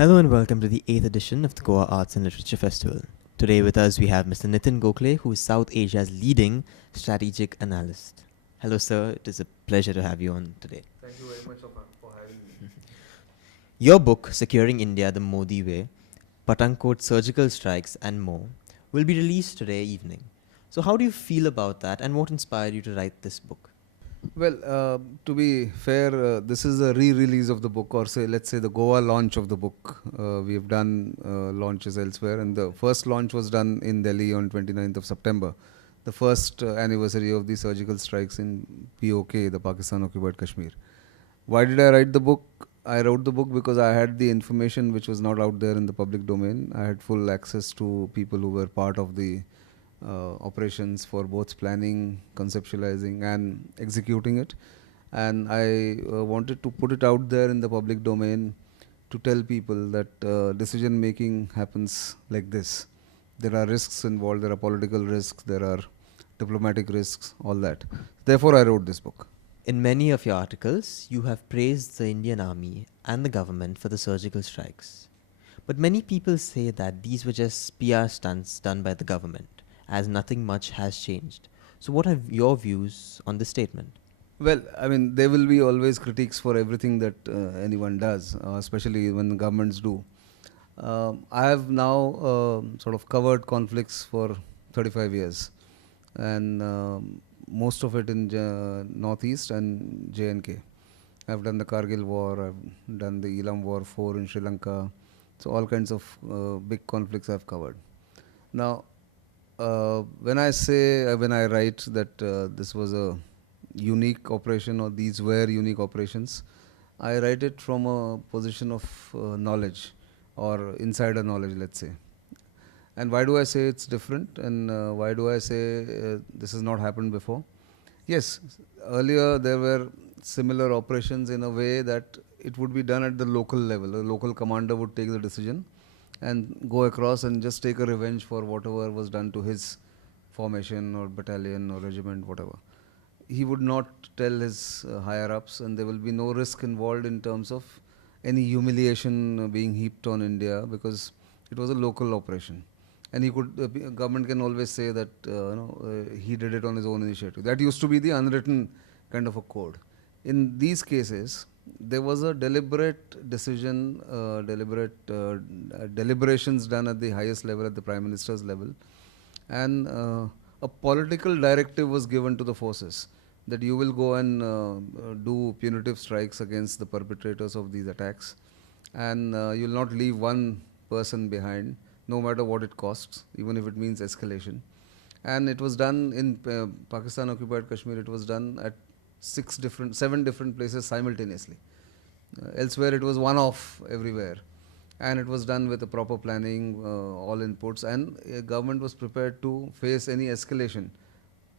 Hello and welcome to the 8th edition of the Goa Arts and Literature Festival. Today with us we have Mr. Nitin Gokhale, who is South Asia's leading strategic analyst. Hello sir, it is a pleasure to have you on today. Thank you very much for having me. Your book, Securing India the Modi Way, Patankot Surgical Strikes and more, will be released today evening. So how do you feel about that and what inspired you to write this book? Well, to be fair, this is a re-release of the book, or let's say the Goa launch of the book. We have done launches elsewhere, and the first launch was done in Delhi on 29th of September, the first anniversary of the surgical strikes in POK, the Pakistan occupied Kashmir. Why did I write the book? I wrote the book because I had the information which was not out there in the public domain. I had full access to people who were part of the operations for both planning, conceptualizing and executing it, and I wanted to put it out there in the public domain to tell people that decision making happens like this. There are risks involved, there are political risks, there are diplomatic risks, all that. Therefore I wrote this book. In many of your articles, you have praised the Indian army and the government for the surgical strikes. But many people say that these were just PR stunts done by the government, as nothing much has changed. So what are your views on this statement? Well, I mean, there will be always critiques for everything that anyone does, especially when the governments do. I have now sort of covered conflicts for 35 years, and most of it in Northeast and J&K. I've done the Kargil War, I've done the Elam War 4 in Sri Lanka, so all kinds of big conflicts I've covered. Now, when I write that this was a unique operation or these were unique operations, I write it from a position of knowledge or insider knowledge, let's say. And why do I say it's different, and why do I say this has not happened before? Yes, earlier there were similar operations in a way that it would be done at the local level. A local commander would take the decision and go across and just take a revenge for whatever was done to his formation or battalion or regiment, whatever. He would not tell his higher ups, and there will be no risk involved in terms of any humiliation being heaped on India, because it was a local operation. And he could, government can always say that he did it on his own initiative. That used to be the unwritten kind of a code. In these cases, there was a deliberate decision, deliberations done at the highest level, at the Prime Minister's level, and a political directive was given to the forces that you will go and do punitive strikes against the perpetrators of these attacks, and you will not leave one person behind, no matter what it costs, even if it means escalation. And it was done in Pakistan occupied Kashmir. It was done at 7 different places simultaneously. Elsewhere it was one-off everywhere, and it was done with a proper planning, all inputs, and government was prepared to face any escalation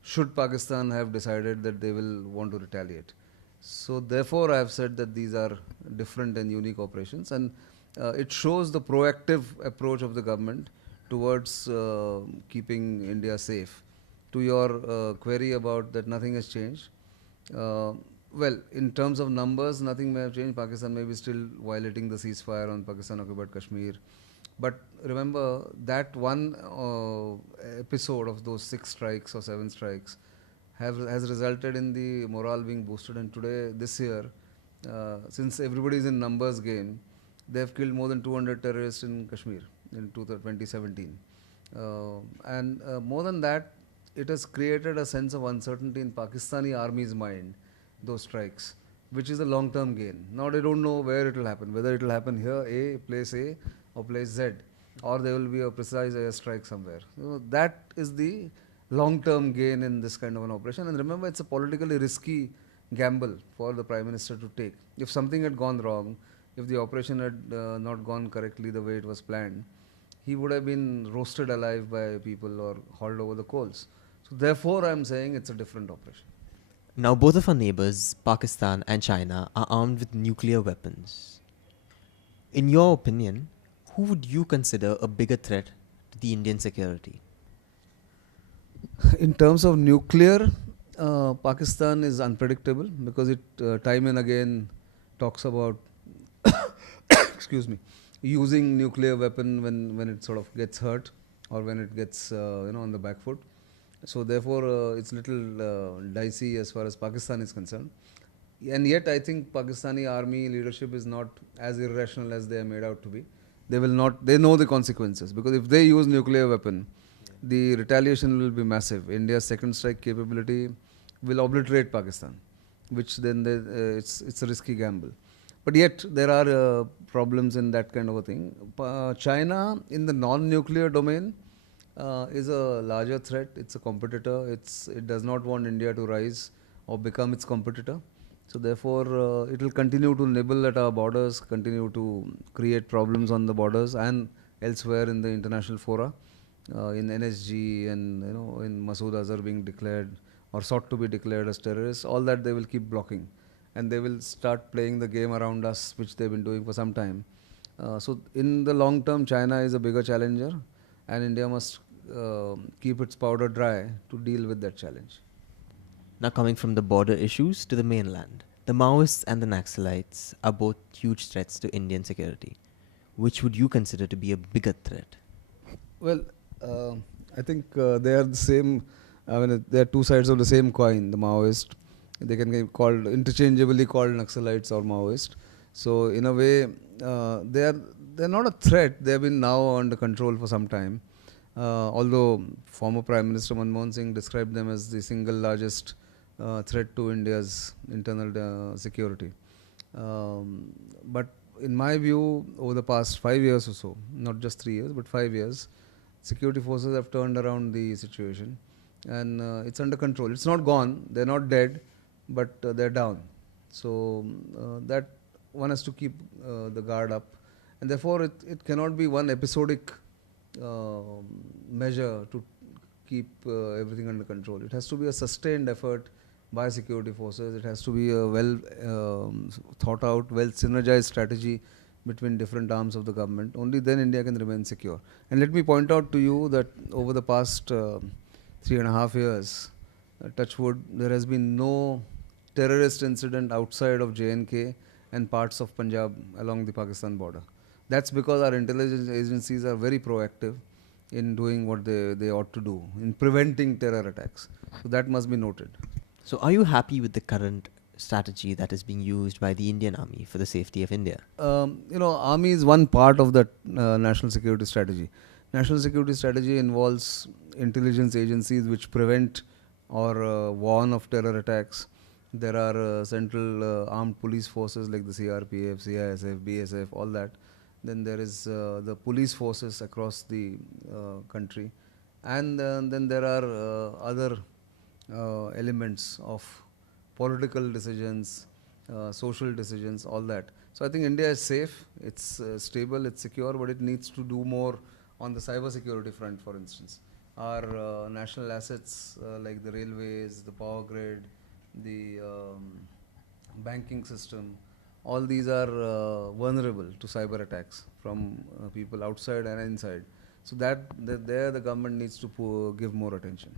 should Pakistan have decided that they will want to retaliate. So therefore I have said that these are different and unique operations, and it shows the proactive approach of the government towards keeping India safe. To your query about that nothing has changed, well, in terms of numbers, nothing may have changed. Pakistan may be still violating the ceasefire on Pakistan occupied Kashmir. But remember that one episode of those 6 strikes or 7 strikes has resulted in the morale being boosted. And today, this year, since everybody is in numbers game, they have killed more than 200 terrorists in Kashmir in 2017. And more than that, it has created a sense of uncertainty in Pakistani army's mind, those strikes, which is a long-term gain. Now they don't know where it will happen, whether it will happen here, place A or place Z, or there will be a precise airstrike somewhere. So that is the long-term gain in this kind of an operation. And remember, it's a politically risky gamble for the Prime Minister to take. If something had gone wrong, if the operation had not gone correctly the way it was planned, he would have been roasted alive by people or hauled over the coals. So therefore, I am saying it's a different operation. Now both of our neighbors, Pakistan and China, are armed with nuclear weapons. In your opinion, who would you consider a bigger threat to the Indian security? In terms of nuclear, Pakistan is unpredictable because it time and again talks about excuse me, using nuclear weapon when it sort of gets hurt or when it gets on the back foot. So therefore, it's little dicey as far as Pakistan is concerned. And yet, I think Pakistani army leadership is not as irrational as they are made out to be. They will not. They know the consequences, because if they use nuclear weapon, the retaliation will be massive. India's second strike capability will obliterate Pakistan, which then it's a risky gamble. But yet there are problems in that kind of a thing. China in the non-nuclear domain is a larger threat. It's a competitor. It does not want India to rise or become its competitor. So therefore, it will continue to nibble at our borders, continue to create problems on the borders and elsewhere in the international fora, in NSG and in Masood Azhar being declared or sought to be declared as terrorists. All that they will keep blocking, and they will start playing the game around us, which they've been doing for some time. So in the long term, China is a bigger challenger, and India must keep its powder dry to deal with that challenge. Now, coming from the border issues to the mainland, the Maoists and the Naxalites are both huge threats to Indian security. Which would you consider to be a bigger threat? Well, uh, I think they are the same. I mean, they are two sides of the same coin. The Maoist, they can be called interchangeably called Naxalites or Maoist. So in a way, they're not a threat. They have been now under control for some time. Although former Prime Minister Manmohan Singh described them as the single largest threat to India's internal security. But in my view, over the past 5 years or so, not just 3 years, but 5 years, security forces have turned around the situation, and it's under control. It's not gone, they're not dead, but they're down. So that one has to keep the guard up, and therefore it cannot be one episodic uh, measure to keep everything under control. It has to be a sustained effort by security forces. It has to be a well thought out, well synergized strategy between different arms of the government. Only then India can remain secure. And let me point out to you that over the past 3.5 years, touch wood, there has been no terrorist incident outside of J&K and parts of Punjab along the Pakistan border. That's because our intelligence agencies are very proactive in doing what they ought to do, in preventing terror attacks. So that must be noted. So, are you happy with the current strategy that is being used by the Indian Army for the safety of India? Army is one part of that national security strategy. National security strategy involves intelligence agencies which prevent or warn of terror attacks. There are central armed police forces like the CRPF, CISF, BSF, all that. Then there is the police forces across the country, and then there are other elements of political decisions, social decisions, all that. So I think India is safe, it's stable, it's secure, but it needs to do more on the cyber security front, for instance. Our national assets like the railways, the power grid, the banking system, all these are vulnerable to cyber attacks from people outside and inside. So there the government needs to give more attention.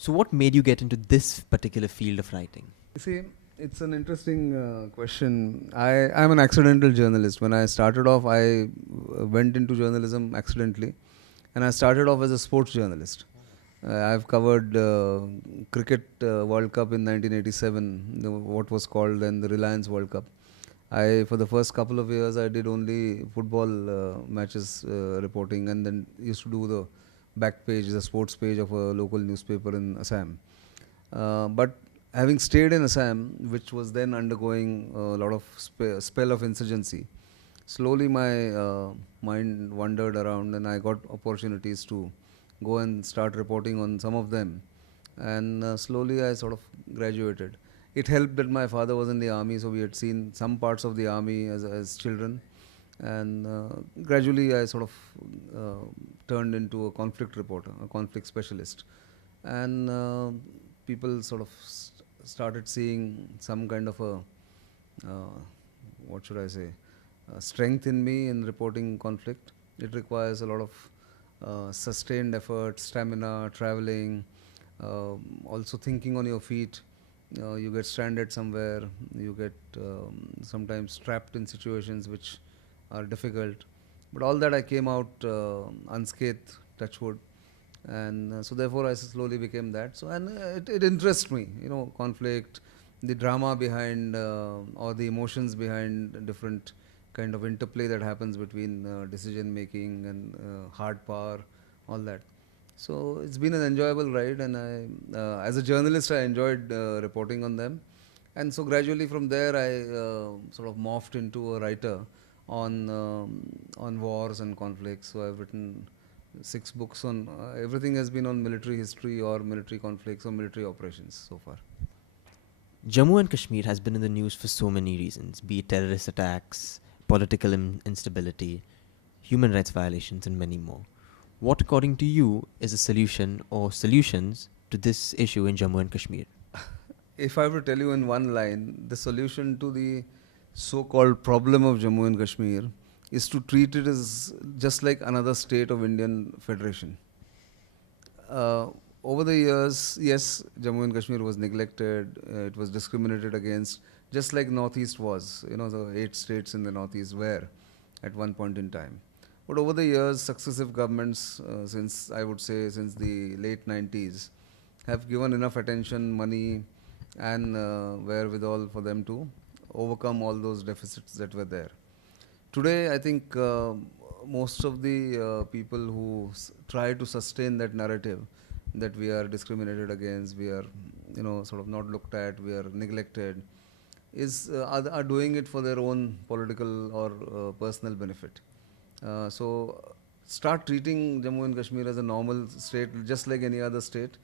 So, what made you get into this particular field of writing? See, it's an interesting question. I'm an accidental journalist. When I started off, I went into journalism accidentally, and I started off as a sports journalist. I've covered cricket World Cup in 1987, what was called then the Reliance World Cup. For the first couple of years, I did only football matches reporting, and then used to do the back page, the sports page of a local newspaper in Assam. But having stayed in Assam, which was then undergoing a lot of spell of insurgency, slowly my mind wandered around, and I got opportunities to go and start reporting on some of them. And slowly I sort of graduated. It helped that my father was in the army, so we had seen some parts of the army as children. And gradually I sort of turned into a conflict reporter, a conflict specialist. And people sort of started seeing some kind of a, what should I say, strength in me in reporting conflict. It requires a lot of sustained effort, stamina, traveling, also thinking on your feet. You get stranded somewhere, you get sometimes trapped in situations which are difficult. But all that I came out unscathed, touch wood. And so therefore I slowly became that. So and it interests me, you know, conflict, the drama behind or the emotions behind different kind of interplay that happens between decision making and hard power, all that. So it's been an enjoyable ride, and as a journalist, I enjoyed reporting on them. And so gradually from there, I sort of morphed into a writer on wars and conflicts. So I've written 6 books on everything has been on military history or military conflicts or military operations so far. Jammu and Kashmir has been in the news for so many reasons, be it terrorist attacks, political instability, human rights violations, and many more. What, according to you, is the solution or solutions to this issue in Jammu and Kashmir? If I were to tell you in one line, the solution to the so-called problem of Jammu and Kashmir is to treat it as just like another state of Indian Federation. Over the years, yes, Jammu and Kashmir was neglected, it was discriminated against, just like Northeast was. You know, the 8 states in the Northeast were at one point in time. But over the years, successive governments, since I would say since the late 90s, have given enough attention, money, and wherewithal for them to overcome all those deficits that were there. Today, I think most of the people who try to sustain that narrative that we are discriminated against, we are, you know, sort of not looked at, we are neglected, are doing it for their own political or personal benefit. So start treating Jammu and Kashmir as a normal state, just like any other state,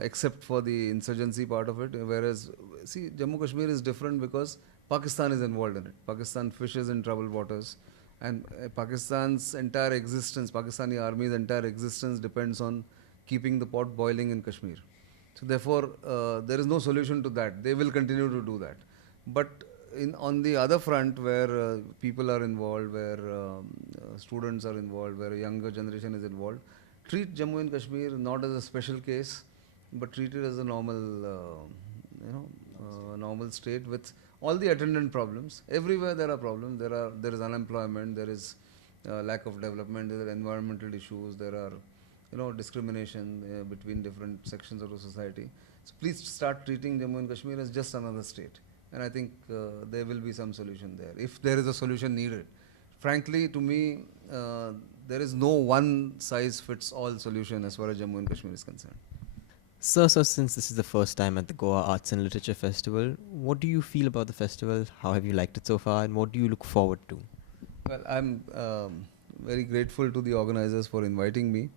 except for the insurgency part of it. Whereas, see, Jammu Kashmir is different because Pakistan is involved in it. Pakistan fishes in troubled waters, and Pakistan's entire existence, Pakistani army's entire existence depends on keeping the pot boiling in Kashmir. So therefore, there is no solution to that. They will continue to do that. But on the other front, where people are involved, where students are involved, where a younger generation is involved, treat Jammu and Kashmir not as a special case, but treat it as a normal, normal state with all the attendant problems. Everywhere there are problems. There is unemployment. There is lack of development. There are environmental issues. There are, discrimination between different sections of the society. So please start treating Jammu and Kashmir as just another state. And I think there will be some solution there, if there is a solution needed. Frankly, to me, there is no one-size-fits-all solution as far as Jammu and Kashmir is concerned. So since this is the first time at the Goa Arts and Literature Festival, what do you feel about the festival? How have you liked it so far, and what do you look forward to? Well, I'm very grateful to the organizers for inviting me.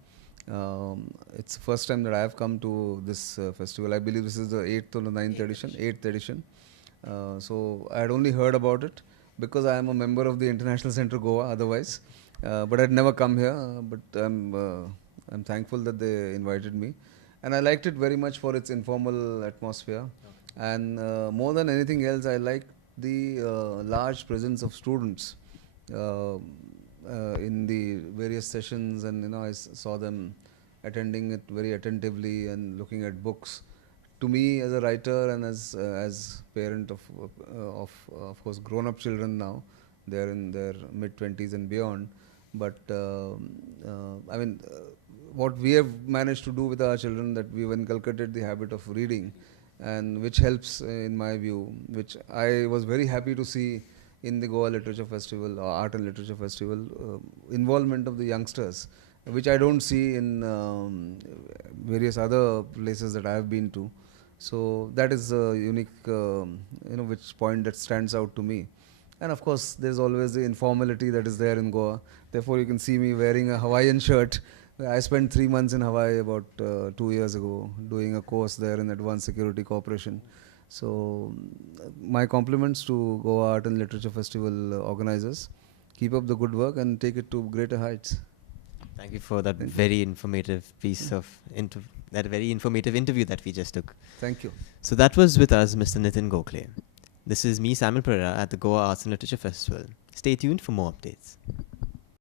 It's the first time that I have come to this festival. I believe this is the 8th or the 9th edition, 8th edition. So I had only heard about it because I am a member of the International Centre Goa otherwise, but I'd never come here. But I'm thankful that they invited me, and I liked it very much for its informal atmosphere. Okay. And more than anything else, I liked the large presence of students in the various sessions, and I saw them attending it very attentively and looking at books. To me, as a writer and as parent of course grown up children now, they are in their mid-20s and beyond. But what we have managed to do with our children, that we've inculcated the habit of reading, and which helps in my view, which I was very happy to see in the Goa Literature Festival or Art and Literature Festival, involvement of the youngsters, which I don't see in various other places that I have been to. So that is a unique, which point that stands out to me. And of course, there's always the informality that is there in Goa. Therefore, you can see me wearing a Hawaiian shirt. I spent 3 months in Hawaii about 2 years ago, doing a course there in Advanced Security Cooperation. So my compliments to Goa Art and Literature Festival organizers. Keep up the good work and take it to greater heights. Thank you for that very informative piece of that very informative interview that we just took. Thank you. So that was with us, Mr. Nitin Gokhale. This is me, Samuel Pereira, at the Goa Arts and Literature Festival. Stay tuned for more updates.